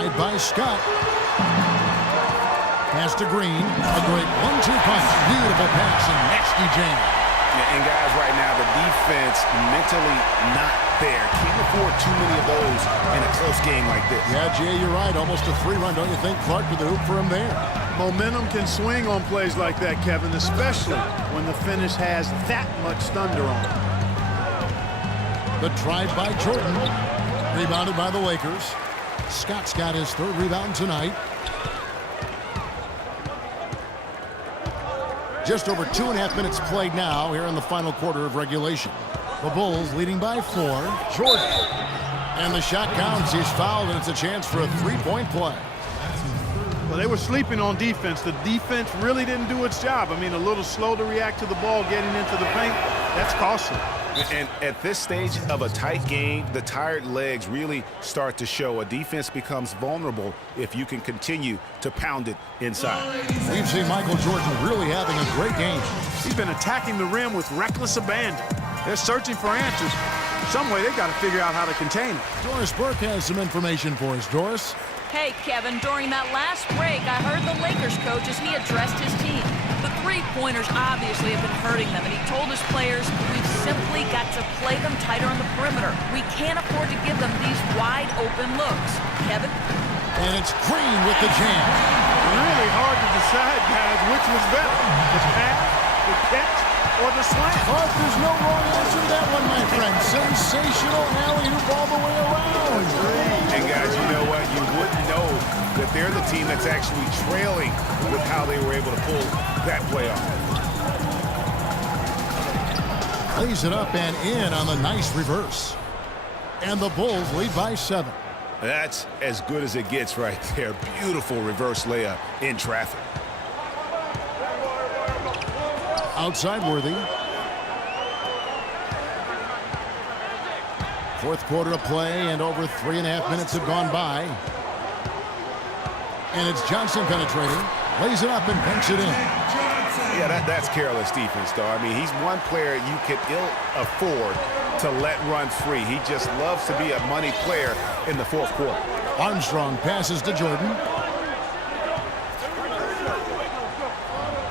Tried by Scott. Pass to Green. A great 1-2 punch. Beautiful pass and nasty jam. Yeah, and guys, right now, the defense mentally not there. Can't afford too many of those in a close game like this. Yeah, Jay, you're right. Almost a 3-run, don't you think? Clark with the hoop for him there. Momentum can swing on plays like that, Kevin, especially when the finish has that much thunder on it. The drive by Jordan. Rebounded by the Lakers. Scott's got his 3rd rebound tonight. Just over 2.5 minutes played now here in the final quarter of regulation. The Bulls leading by 4. Jordan. And the shot counts. He's fouled, and it's a chance for a 3-point play. Well, they were sleeping on defense. The defense really didn't do its job. I mean, a little slow to react to the ball getting into the paint. That's costly. And at this stage of a tight game, the tired legs really start to show. A defense becomes vulnerable if you can continue to pound it inside. We've seen Michael Jordan really having a great game. He's been attacking the rim with reckless abandon. They're searching for answers. Some way they've got to figure out how to contain him. Doris Burke has some information for us. Doris? Hey, Kevin, during that last break, I heard the Lakers coach as he addressed his team. The three-pointers obviously have been hurting them, and he told his players, we've simply got to play them tighter on the perimeter. We can't afford to give them these wide-open looks. Kevin? And it's Green with the jam. Really hard to decide, guys, which was better. The pass, the catch, or the slam. But there's no wrong answer to that one, my friend. Sensational alley-oop all the way around. And guys, you know what? You wouldn't know that they're the team that's actually trailing with how they were able to pull that play off. Lays it up and in on the nice reverse. And the Bulls lead by 7. That's as good as it gets right there. Beautiful reverse layup in traffic. Outside Worthy. 4th quarter of play, and over 3.5 minutes have gone by. And it's Johnson penetrating. Lays it up and banks it in. Yeah, that's careless defense, though. I mean, he's one player you can ill afford to let run free. He just loves to be a money player in the 4th quarter. Armstrong passes to Jordan.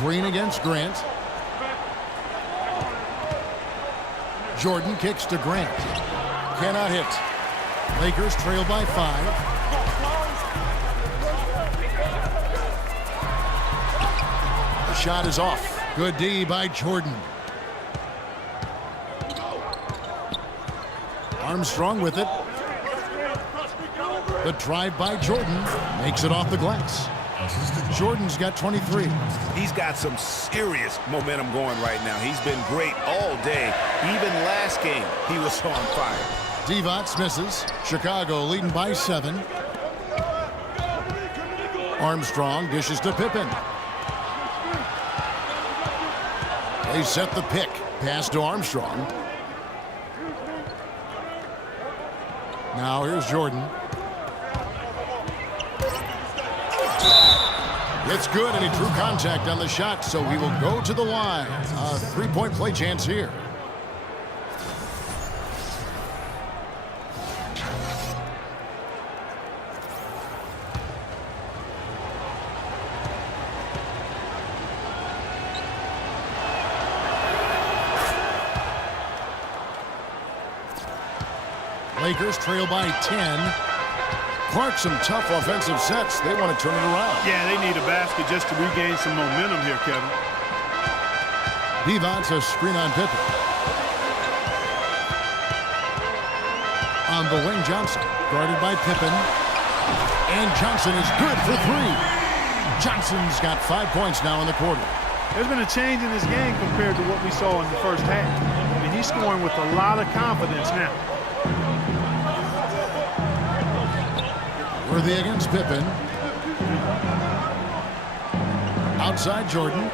Green against Grant. Jordan kicks to Grant. Cannot hit. Lakers trail by 5. The shot is off. Good D by Jordan. Armstrong with it. The drive by Jordan makes it off the glass. Jordan's got 23. He's got some serious momentum going right now. He's been great all day. Even last game, he was on fire. Divac misses. Chicago leading by 7. Armstrong dishes to Pippen. They set the pick. Pass to Armstrong. Now here's Jordan. It's good, and he drew contact on the shot, so he will go to the line. A 3-point play chance here. Lakers trail by 10. Clark, some tough offensive sets. They want to turn it around. Yeah, they need a basket just to regain some momentum here, Kevin. Divac a screen on Pippen. On the wing, Johnson. Guarded by Pippen. And Johnson is good for 3. Johnson's got 5 points now in the quarter. There's been a change in his game compared to what we saw in the first half. I mean, he's scoring with a lot of confidence now. Worthy against Pippen. Outside Jordan.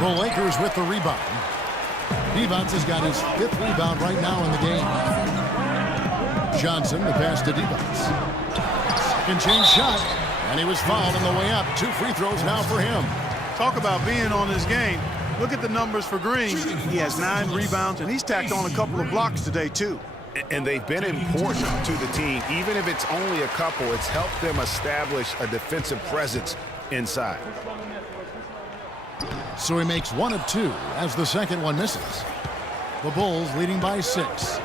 The Lakers with the rebound. Divac has got his 5th rebound right now in the game. Johnson, the pass to Divac. Second change shot, and he was fouled on the way up. 2 free throws now for him. Talk about being on his game. Look at the numbers for Green. He has 9 rebounds, and he's tacked on a couple of blocks today, too. And they've been important to the team. Even if it's only a couple, it's helped them establish a defensive presence inside. So he makes 1 of 2 as the second one misses. The Bulls leading by 6.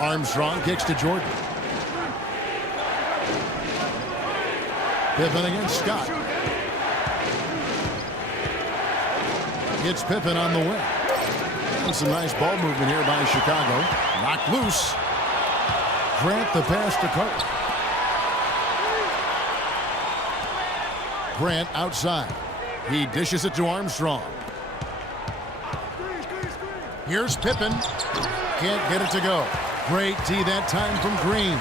Armstrong kicks to Jordan. Pippen against Scott. It's Pippen on the wing. And some nice ball movement here by Chicago. Knocked loose. Grant the pass to Carter. Grant outside. He dishes it to Armstrong. Here's Pippen. Can't get it to go. Great D that time from Green.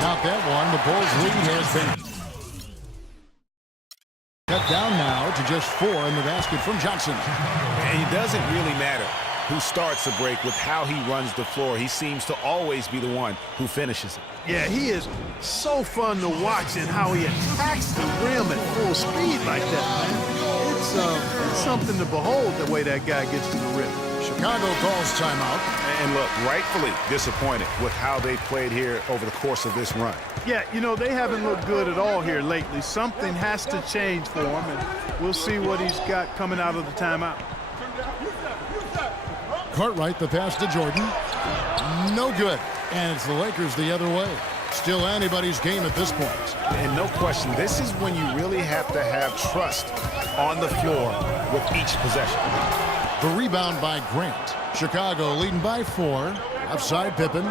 Got that one. The Bulls' lead has been cut down now to just 4 in the basket from Johnson. And it doesn't really matter who starts the break with how he runs the floor. He seems to always be the one who finishes it. Yeah, he is so fun to watch in how he attacks the rim at full speed like that, man. It's something to behold the way that guy gets to the rim. Chicago calls timeout. And look, rightfully disappointed with how they played here over the course of this run. Yeah, you know, they haven't looked good at all here lately. Something has to change for him, and we'll see what he's got coming out of the timeout. Cartwright, the pass to Jordan. No good. And it's the Lakers the other way. Still anybody's game at this point. And no question, this is when you really have to have trust on the floor with each possession. The rebound by Grant. Chicago leading by 4. Outside Pippen.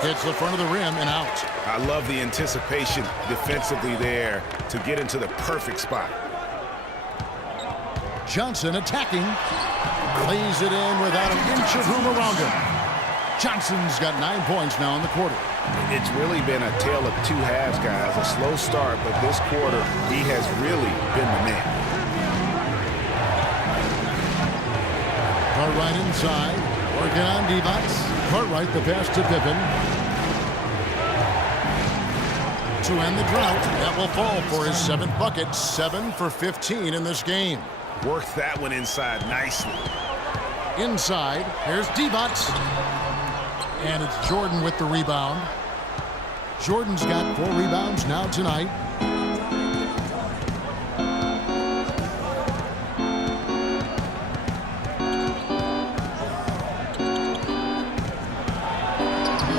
Hits the front of the rim and out. I love the anticipation defensively there to get into the perfect spot. Johnson attacking. Lays it in without an inch of room around him. Johnson's got 9 points now in the quarter. It's really been a tale of 2 halves, guys. A slow start, but this quarter, he has really been the man. Cartwright inside. Working on Divac. Cartwright the pass to Pippen. To end the drought, that will fall for his 7th bucket. 7 for 15 in this game. Worked that one inside nicely. Inside, here's Divac. And it's Jordan with the rebound. Jordan's got 4 rebounds now tonight.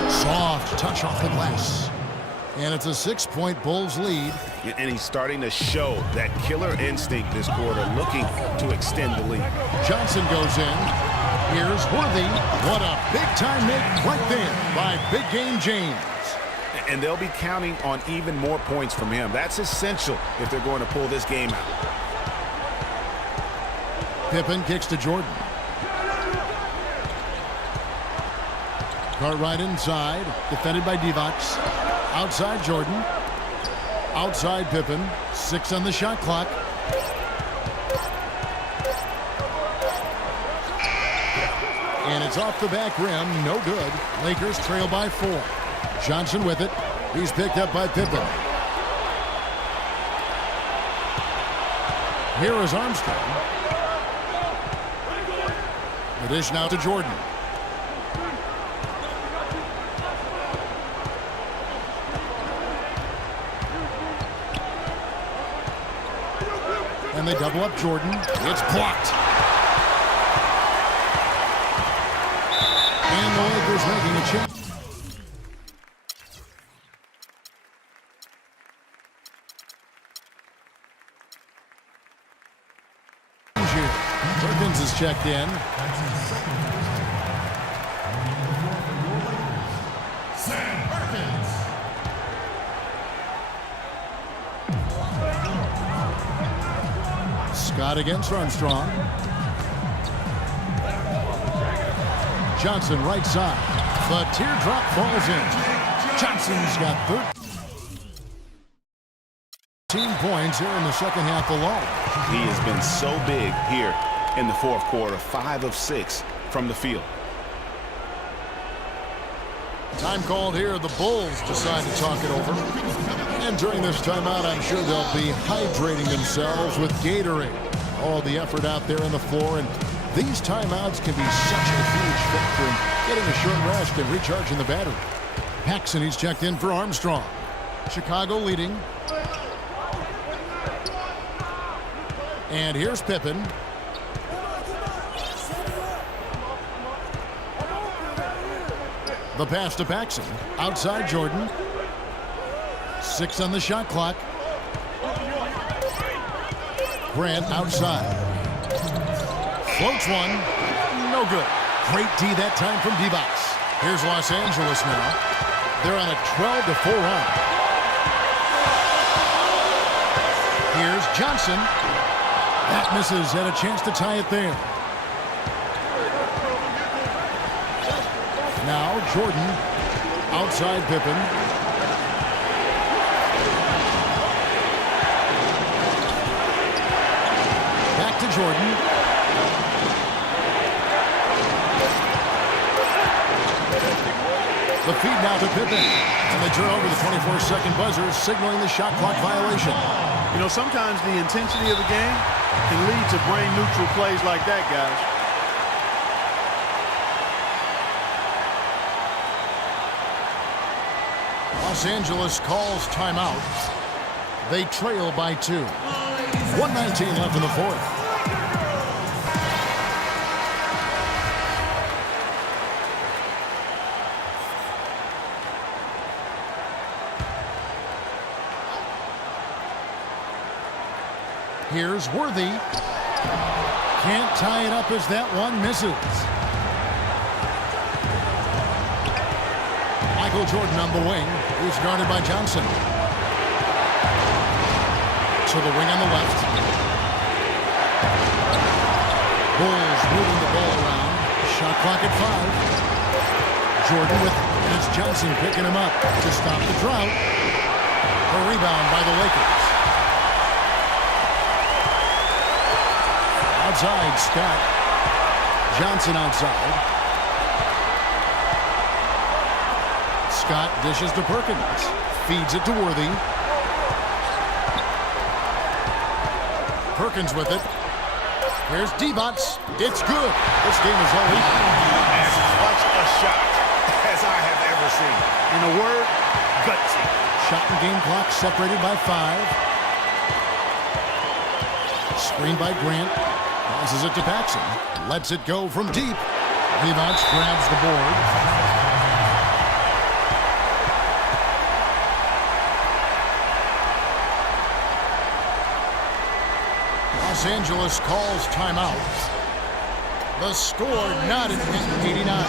Soft touch off the glass. And it's a 6-point Bulls lead. And he's starting to show that killer instinct this quarter, looking to extend the lead. Johnson goes in. Here's Worthy. What a big-time make right there by Big Game James. And they'll be counting on even more points from him. That's essential if they're going to pull this game out. Pippen kicks to Jordan. Cartwright inside. Defended by Divac. Outside Jordan. Outside Pippen. 6 on the shot clock. And it's off the back rim. No good. Lakers trail by 4. Johnson with it. He's picked up by Pippen. Here is Armstrong. The dish now to Jordan. And they double up Jordan. It's blocked. And the Lakers making a change. Perkins is checked in. Scott against Armstrong. Johnson right side. The teardrop falls in. Johnson's got 13 points here in the second half alone. He has been so big here in the 4th quarter. 5 of 6 from the field. Time called here. The Bulls decide to talk it over. And during this timeout, I'm sure they'll be hydrating themselves with Gatorade. All the effort out there on the floor, and these timeouts can be such a huge factor in getting a short rest and recharging the battery. Paxson, he's checked in for Armstrong. Chicago leading. And here's Pippen. The pass to Paxson. Outside Jordan. 6 on the shot clock. Grant outside. Floats one. No good. Great D that time from D-Box. Here's Los Angeles now. They're on a 12-4 run. Here's Johnson. That misses. Had a chance to tie it there. Now Jordan outside Pippen. Back to Jordan. The feed now to Pippen. And they turn over the 24-second buzzer, signaling the shot clock violation. You know, sometimes the intensity of the game can lead to brain-neutral plays like that, guys. Los Angeles calls timeout. They trail by 2. 1:19 left in the fourth. Here's Worthy. Can't tie it up as that one misses. Michael Jordan on the wing. He's guarded by Johnson. To the wing on the left. Bulls moving the ball around. Shot clock at 5. Jordan with it. And it's Johnson picking him up to stop the drought. A rebound by the Lakers. Outside, Scott. Johnson outside. Scott dishes to Perkins. Feeds it to Worthy. Perkins with it. Here's D-Bots. It's good. This game is all equal. As much a shot as I have ever seen. In a word, gutsy. Shot and game clock separated by 5. Screen by Grant. Passes it to Paxson. Lets it go from deep. D-Bots grabs the board. Los Angeles calls timeout. The score knotted at 89.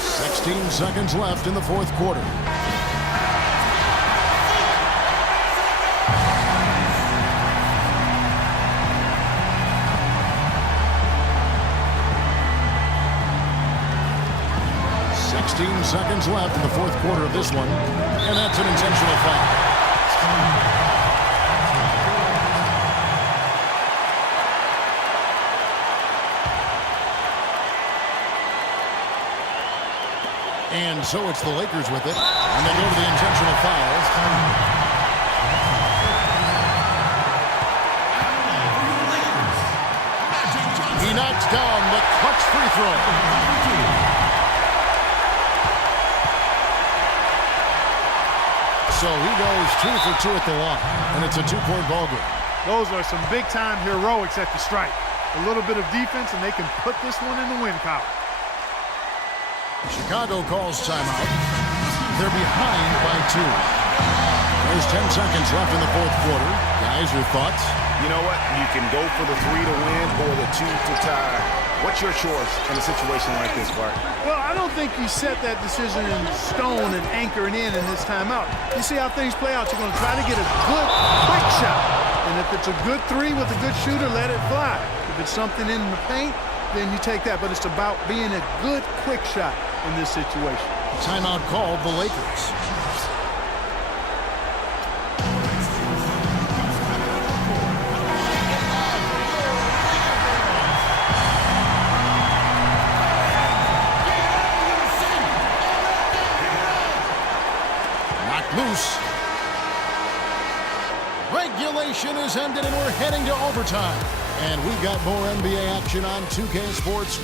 16 seconds left in the fourth quarter. Seconds left in the fourth quarter of this one, and that's an intentional foul. And so it's the Lakers with it, and they go to the intentional foul. He knocks down the clutch free throw. So he goes 2 for 2 at the line, and it's a 2-point ball game. Those are some big-time heroics at the stripe. A little bit of defense, and they can put this one in the win column. Chicago calls timeout. They're behind by 2. There's 10 seconds left in the fourth quarter. Guys, your thoughts? You know what? You can go for the 3 to win or the 2 to tie. What's your choice in a situation like this, Clark? Well, I don't think you set that decision in stone and anchor it in this timeout. You see how things play out. You're going to try to get a good, quick shot. And if it's a good 3 with a good shooter, let it fly. If it's something in the paint, then you take that. But it's about being a good, quick shot in this situation. Timeout called the Lakers. Loose. Regulation is ended and we're heading to overtime. And we've got more NBA action on 2K Sports.